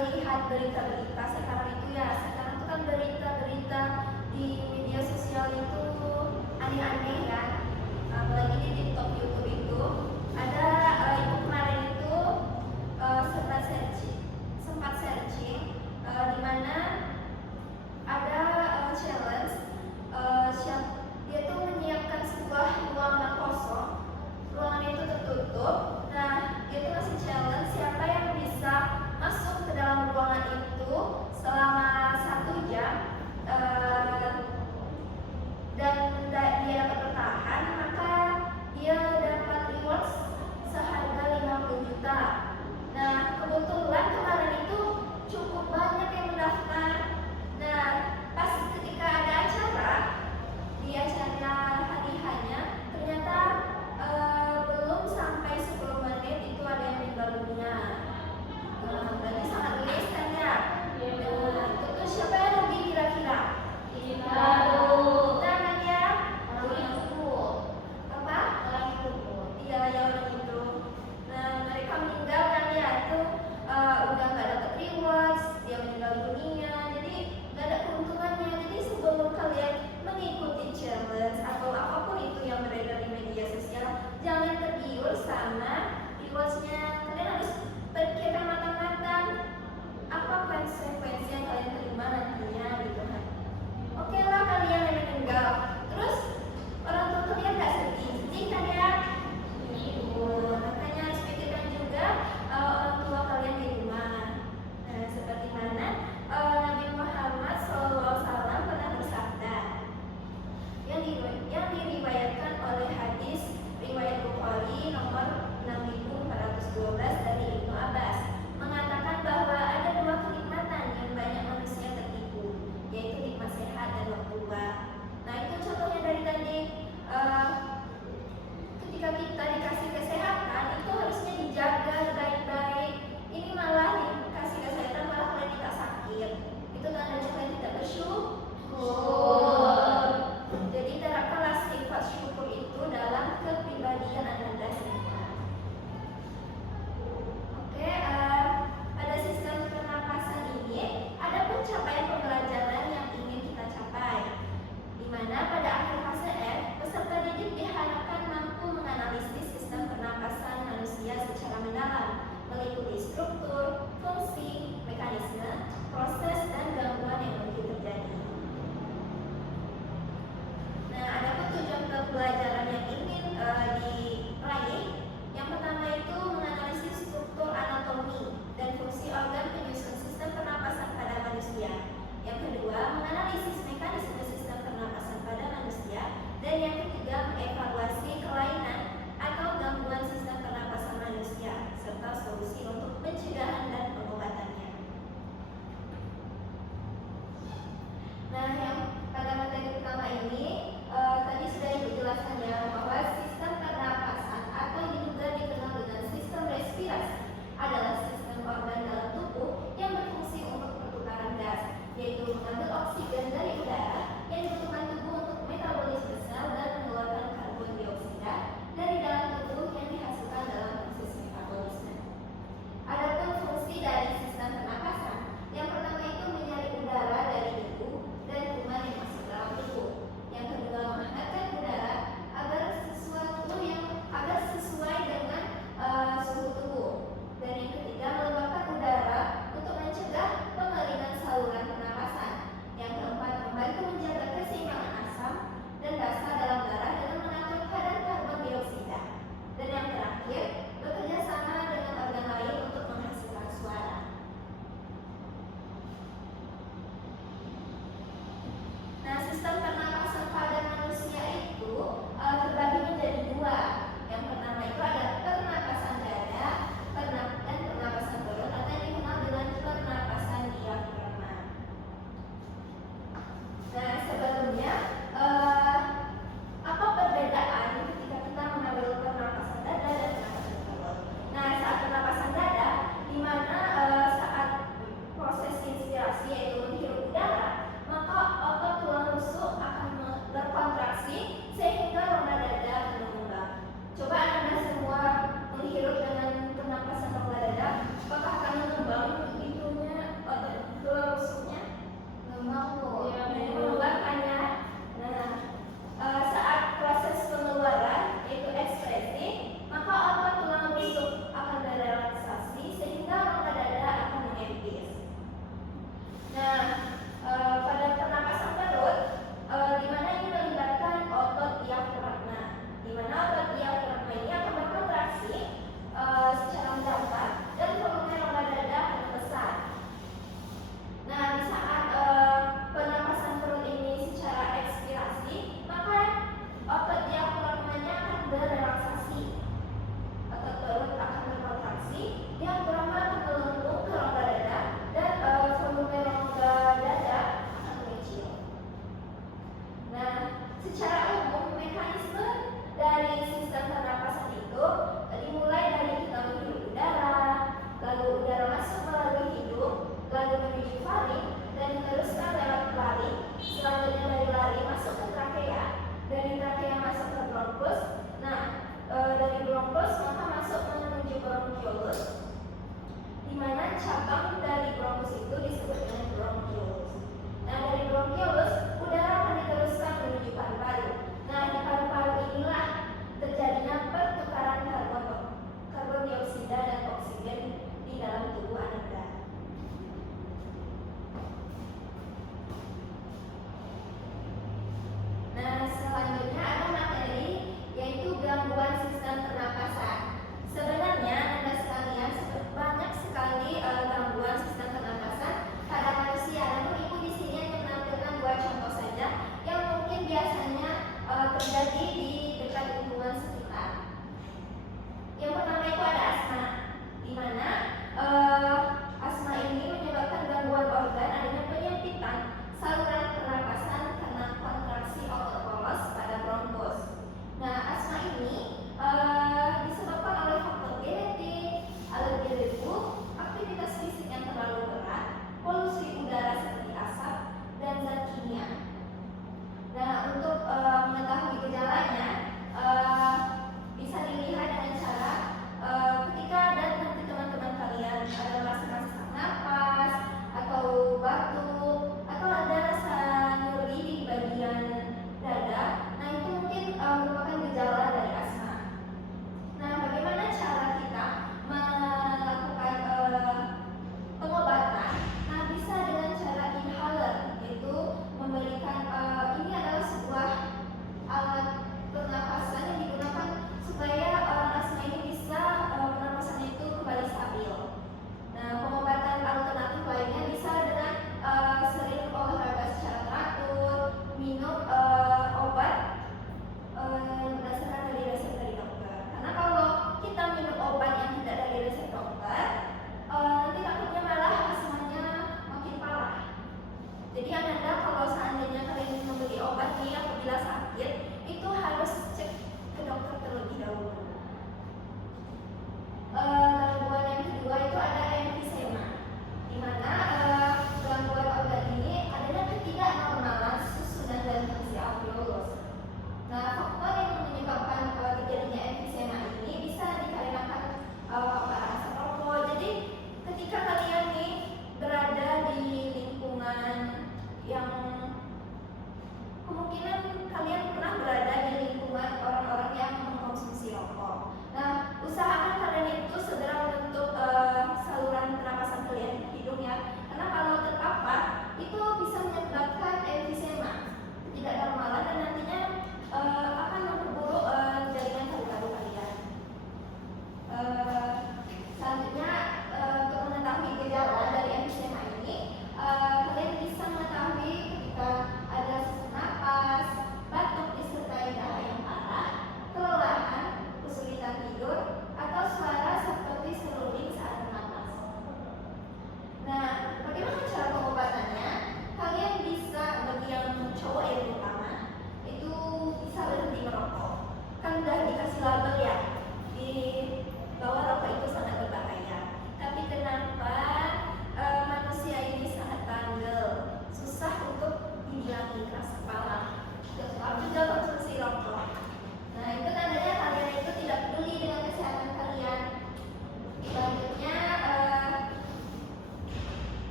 melihat berita-berita sekarang itu ya, sekarang itu kan berita-berita di media sosial itu aneh-aneh ya, apalagi di TikTok, YouTube itu ada ibu kemarin itu sempat searching di mana ada challenge, dia tuh menyiapkan sebuah ruangan kosong, ruangan itu tertutup. Nah, dia tuh ngasih challenge siapa yang bisa masuk ke dalam ruangan itu selama 1 jam dan dia dapat bertahan, maka dia dapat rewards seharga 50 juta. Nah, kebetulan kemarin itu cukup banyak yang mendaftar. Nah, pas ketika ada acara, di acara hari hanya ternyata belum sampai 10 menit itu ada yang meninggal dunia. Berarti sangat miris kan ya? Itu siapa yang rugi kira-kira? Kita kan ya? Orang itu apa? Orang itu. Iya, ya orang itu. Nah, mereka meninggal kan ya, itu udah nggak dapat rewards, dia meninggal dunia, jadi nggak ada keuntungannya. Jadi sebelum kalian mengikuti challenge atau apapun itu yang beredar di media sosial, jangan tergiur sama rewardsnya. Kalian harus berpikir matang-matang apa konsekuensi yang kalian terima nantinya gitu kan. Oke lah kalian yang meninggal, terus orang tua kalian nggak sedih kan ya? Makanya harus pikirkan juga orang tua kalian di rumah. Nah, seperti mana Nabi Muhammad SAW pernah bersabda yang diriwayatkan oleh hadis riwayat Bukhari nomor 6412 dari Ibnu Abbas. mana cabang dari bronkus itu disebut dengan bronchiolus. Nah, dari bronchiolus udara akan diteruskan menuju paru-paru. Nah, di paru-paru inilah terjadinya pertukaran karbon dioksida dan oksigen di dalam tubuh Anda. Nah, selanjutnya ada materi yaitu gangguan sistem pernapasan. Sebenarnya Anda sekalian banyak sekali gangguan sistem pernapasan pada manusia. Namun Ibu di sini hanya menampilkan 2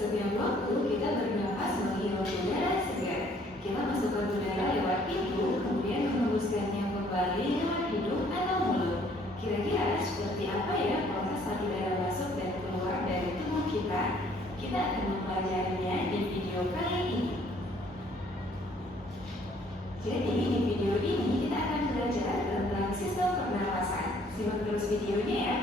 Setiap waktu kita bernapas menghirup udara segar. Kita masukkan udara lewat pintu, kemudian menghembuskannya kembali lewat hidung atau mulut. Kira-kira seperti apa ya proses saat udara masuk dan keluar dari tubuh kita? Kita akan mempelajarinya di video kali ini. Jadi di video ini kita akan belajar tentang sistem pernapasan. Simak terus videonya ya.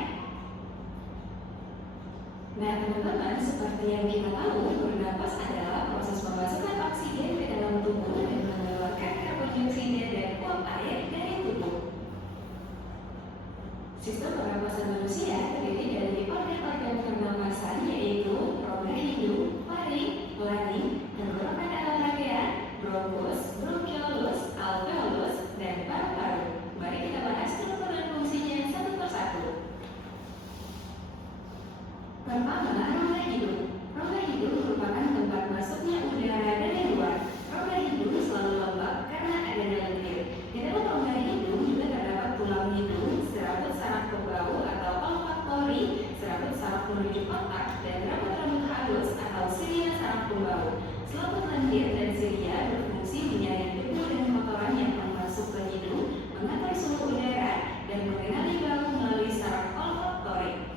Nah teman-teman, seperti yang kita tahu, bernapas adalah proses memasukkan oksigen ke dalam tubuh dan mengeluarkan karbon dioksida dan uap air dari tubuh. Sistem pernapasan manusia terdiri dari organ-organ pernapasan yaitu rongga hidung, faring, laring, tenggorokan atau trachea, bronkus, bronkiolus, alveolus, dan paru-paru. Mari kita bahas struktur dan fungsinya satu persatu. Pertama, rongga hidung. Rongga hidung merupakan tempat masuknya udara dari luar. Rongga hidung selalu lembab karena adanya lendir. Di dalam rongga hidung juga terdapat tulang hidung, serabut saraf pembau atau olfaktori, serabut saraf menuju otak, dan rambut-rambut halus atau silia saraf pembau. Selaput lendir dan silia berfungsi menyaring debu dan kotoran yang masuk ke hidung, mengatur suhu udara, dan mengenali bau melalui saraf olfaktori.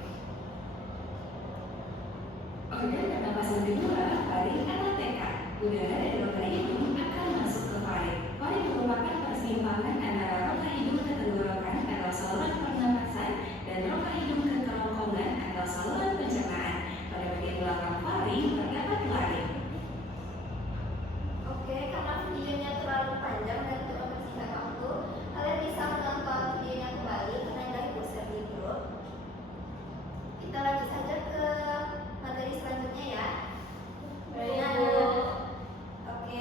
Organ pernapasan kedua, faring atau tekad. Udara dari rongga hidung akan masuk ke faring. Faring merupakan persimpangan antara rongga hidung ke tenggorokan atau saluran pernapasan dan rongga hidung ke kerongkongan atau saluran pencernaan. Pada bagian belakang faring terdapat laring. Oke, karena videonya terlalu panjang dan untuk mempersingkat waktu, kalian bisa menonton videonya kembali karena nggak bosan video. Kita lanjut saja ke materi selanjutnya ya. Baik, Nah, Bu. oke,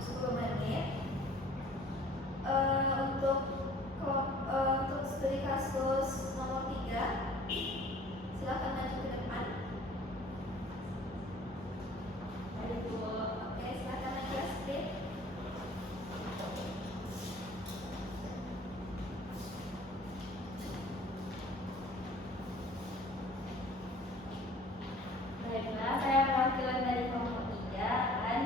10 menit. Untuk studi kasus nomor 3, silakan maju ke depan. Oke, silakan maju Astrid. Baiklah, saya perwakilan dari kelompok 3 akan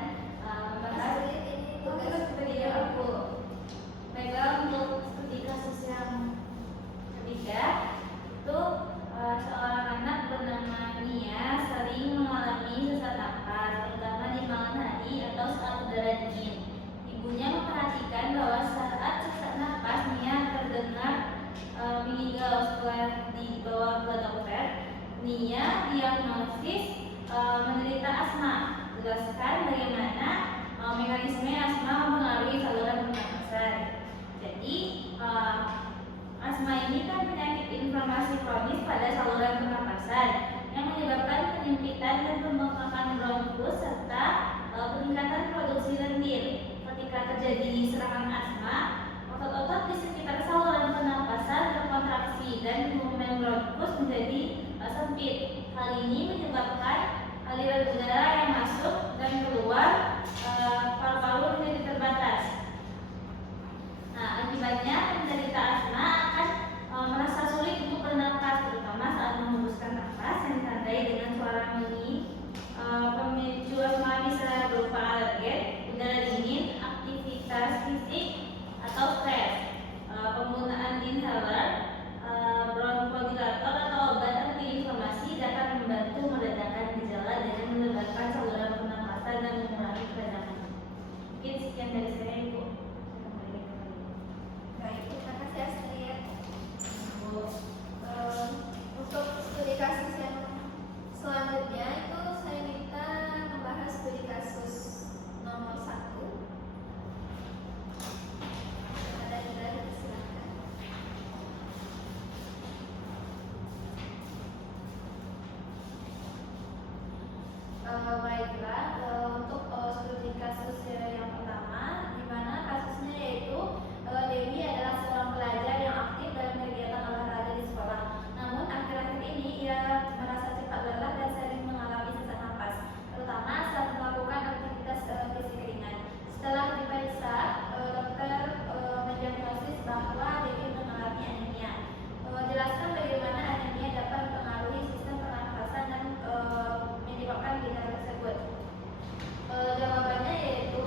membahas Ini tugas video aku. Baiklah, untuk studi kasus yang ketiga itu seorang anak bernama Nia sering mengalami sesak napas, terutama di malam hari atau saat udara dingin. Ibunya memperhatikan bahwa saat sesak napas Nia terdengar meninggal. Setelah dibawa ke dokter, Nia diagnosis menderita asma. Jelaskan bagaimana mekanisme asma mempengaruhi saluran pernapasan. Jadi asma ini kan penyakit inflamasi kronis pada saluran pernapasan yang menyebabkan penyempitan dan pembengkakan bronkus serta peningkatan produksi lendir. Ketika terjadi serangan asma, otot-otot di sekitar saluran pernapasan berkontraksi dan volume bronkus menjadi sempit. Hal ini menyebabkan aliran udara yang masuk dan keluar paru-paru menjadi terbatas. Nah, akibatnya penderita asma akan merasa sulit untuk bernapas, terutama saat menghembuskan nafas yang ditandai dengan suara bunyi. Pemicu asma bisa berupa alergen, udara dingin, aktivitas fisik, atau stres. Penggunaan inhaler, bronchodilator atau obat antiinflamasi dapat membantu meredakan gejala dengan melebarkan saluran pernapasan dan mengurangi keredaman. Mungkin sekian dari saya, Ibu. Baik, terima kasih Astrid. Untuk studi kasus yang selanjutnya itu saya minta membahas studi kasus nomor 1. Ada dari silakan. Baiklah, untuk studi kasus yang pertama, di mana kasusnya yaitu Dewi adalah seorang pelajar yang aktif dalam kegiatan olahraga di sekolah. Namun akhir-akhir ini ia merasa cepat lelah dan sering mengalami sesak napas, terutama saat melakukan aktivitas fisik ringan. Setelah diperiksa, dokter mendiagnosis bahwa Dewi mengalami anemia. Jelaskan bagaimana anemia dapat mempengaruhi sistem pernafasan dan menyebabkan gejala tersebut. Jawabannya yaitu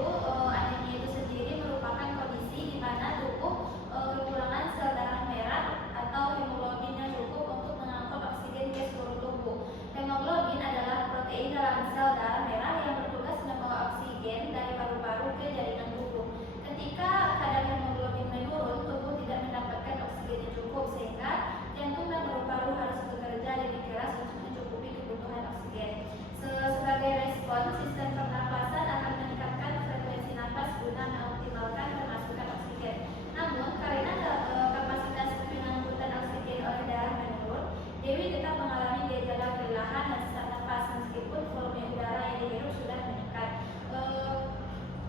anemia itu sendiri merupakan kondisi di mana tubuh kekurangan sel darah merah atau hemoglobin yang cukup untuk mengangkut oksigen ke seluruh tubuh. Hemoglobin adalah protein dalam sel darah merah yang bertugas membawa oksigen dari paru-paru ke jaringan tubuh. Ketika kadar hemoglobin menurun, tubuh tidak mendapatkan oksigen yang cukup sehingga jantung dan paru-paru harus bekerja lebih keras untuk mencukupi kebutuhan oksigen. Sebagai respon, sistem pernapasan akan meningkatkan frekuensi napas guna mengoptimalkan pemasukan oksigen. Namun, karena kapasitas pengangkutan oksigen oleh darah menurun, Dewi tetap mengalami gejala kelelahan dan sesak napas meskipun volume udara yang dihirup sudah meningkat.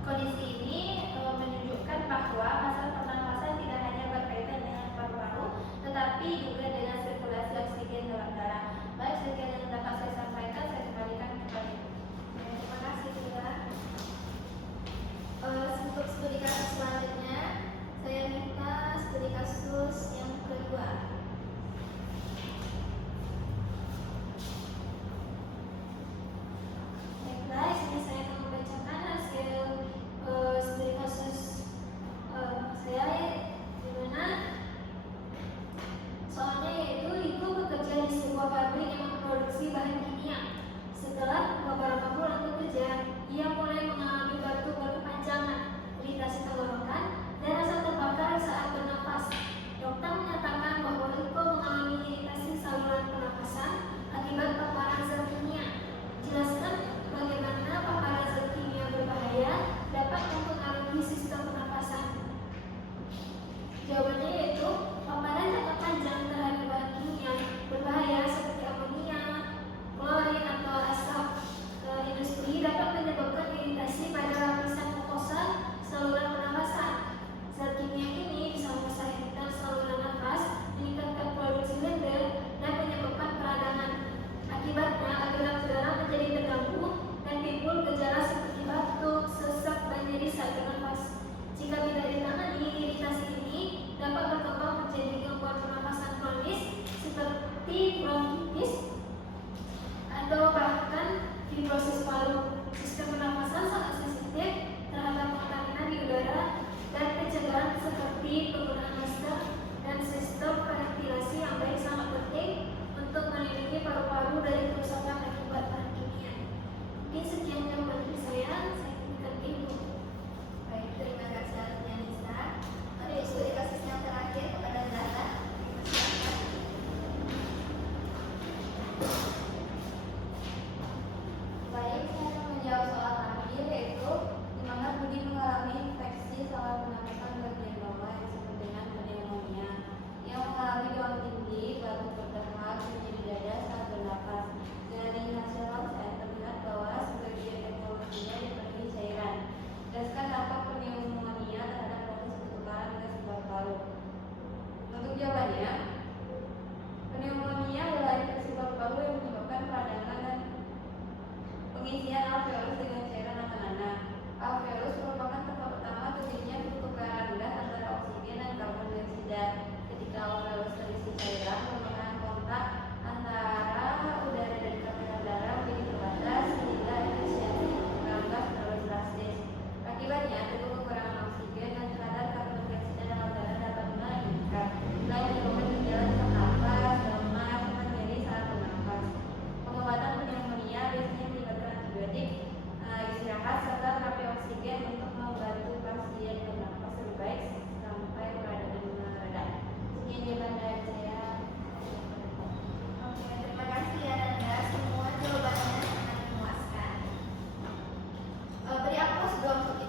Kondisi ini menunjukkan bahwa masalah pernapasan tidak hanya berkaitan dengan paru-paru, tetapi juga dengan sirkulasi oksigen dalam darah. Baik, sekian yang dapat saya sampaikan, saya kembalikan kepada Ibu. Terima kasih, Tila. Untuk studi kasus selanjutnya, saya minta studi kasus yang kedua. Baiklah, di sini saya akan membacakan hasil studi kasus saya, di mana soalnya yaitu Riko bekerja di sebuah pabrik yang memproduksi bahan kimia. Setelah beberapa bulan bekerja, ia mulai mengalami batuk berkepanjangan, iritasi tenggorokan, dan rasa terbakar saat bernapas. Dokter menyatakan bahwa Riko mengalami iritasi saluran pernapasan akibat paparan zat kimia. Jelaskan bagaimana paparan zat kimia berbahaya dapat mempengaruhi sistem pernapasan. Jawabannya yaitu paparan jangka panjang terhadap bahan kimia berbahaya seperti amonia, klorin atau asap industri dapat menyebabkan iritasi pada lapisan mukosa dua untuk